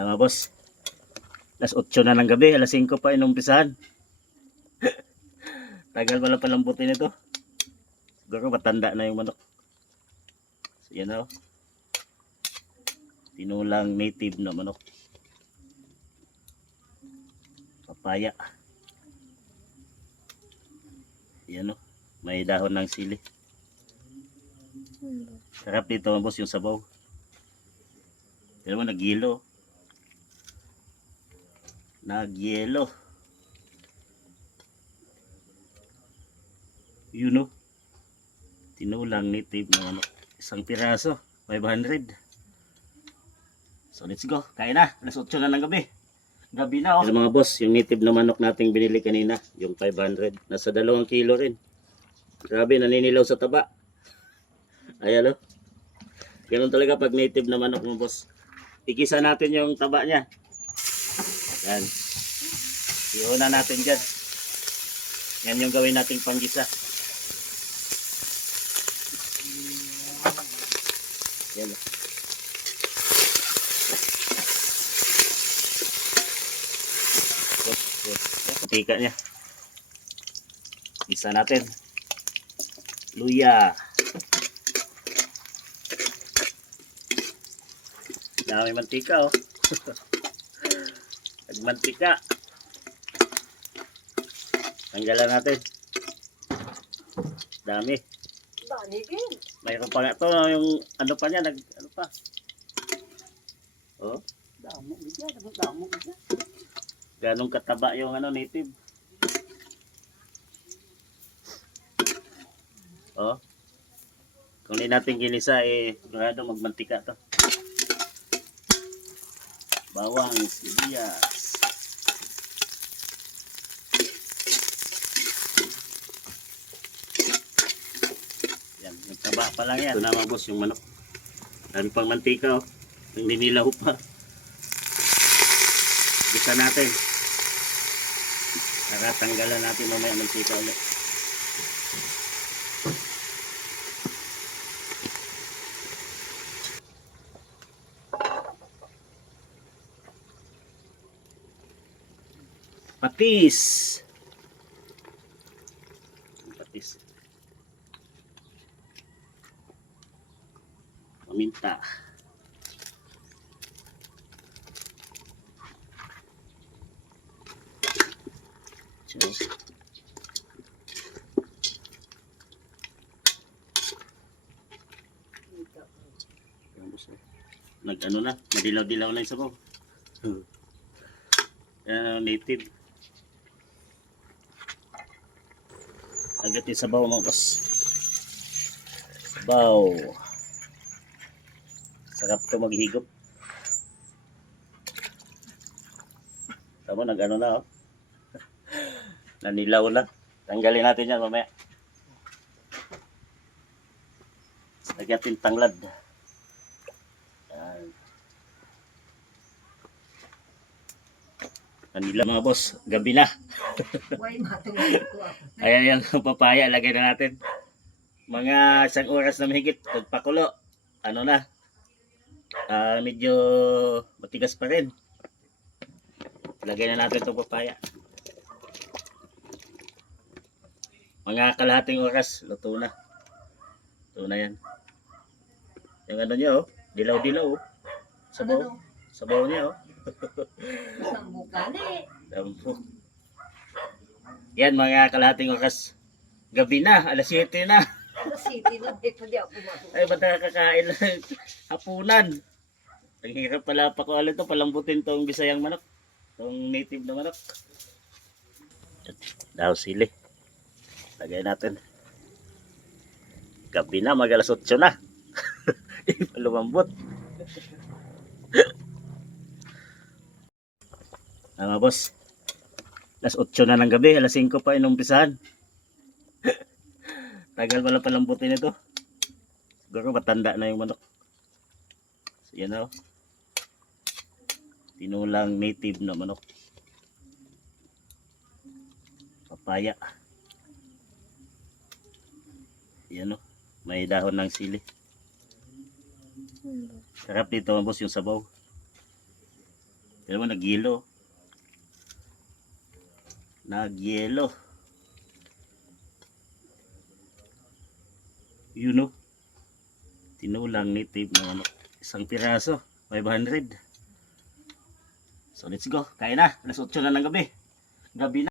Mga boss, alas 8 na ng gabi, alas 5 pa inumpisahan. Tagal pala palambutin ito. Siguro matanda na yung manok. So yan o. Tinulang native na manok. Papaya. Yan o. May dahon ng sili. Sarap dito mga boss yung sabaw. Pero mo nagyelo. Nagyelo. Yun o. Tinulang native na manok. Isang piraso. 500. So let's go. Kain na. Alas 8 na ng gabi. Gabi na oh. Mga boss, yung native na manok nating binili kanina. Yung 500. Nasa 2 kilo rin. Grabe, naninilaw sa taba. Ayan o. Ganun talaga pag native na manok mga boss. Ikisa natin yung taba niya. Yan. Iuna natin dyan. Yan yung gawin nating panggisa. Yan. Tika niya. Isa natin. Luya. Dami mantika oh. Mantika. Tanggalan natin. Dami. Dami din. Mayroon pa nga to yung ano pa niya, ano pa. Oh, Damo bigyan, damo bigyan. ganong kataba yung ano native. Oh. Kung hindi natin ginisa eh sigurado magmantika to. Bawang, sibuyas. Yan, yung taba pa lang yan. Ito na mga boss yung manok. Dami pang mantika oh. Hindi nilaw pa. Bisa natin. Nakatanggalan natin mamaya mantika ulit. Patis. Patis. Paminta. Cheers. Nag-ano na, madilaw-dilaw na yung sabaw. Native. Agad yung sabaw mga boss. Sabaw. Sarap to maghigop. Tama, nag-ano na oh. Nanilaw na. Tanggalin natin yan mamaya. Lagyan natin tanglad. Yan. Nanilaw mga boss. Gabi na. Ayan yung papaya. Lagay na natin. Mga 1 oras na mahigit. Pagpakulo. Ano na. Medyo matigas pa rin. Lagay na natin itong papaya. Mga kalahating oras, luto na. Luto na yan. Yung ano niya oh, dilaw-dilaw oh. Sabaw. Sabaw niya oh. Dampo. Yan mga kalahating oras. Gabi na, alas 7 na. Alas 7 na, pwede ako kumain. Ay, ba't nakakain lang hapunan? Ang hirap pala pakualo ito, palambutin tong Bisayang manok. Tong native na manok. Daw sili. Lagay natin. Gabi na, mag alas 8 na. Lumambot. Mga boss, alas 8 na ng gabi, alas 5 pa inumpisahan. Tagal pala palambutin ito. Siguro matanda na yung manok. So yan o. Tinulang native na manok. Papaya. Yan o. May dahon ng sili. Sarap dito mga boss yung sabaw. Pero nagyelo. Nagyelo. Yun no. Tinulang native na ano, isang piraso, 500. So let's go. Kain na. Alas 8 na ng gabi. Gabi na.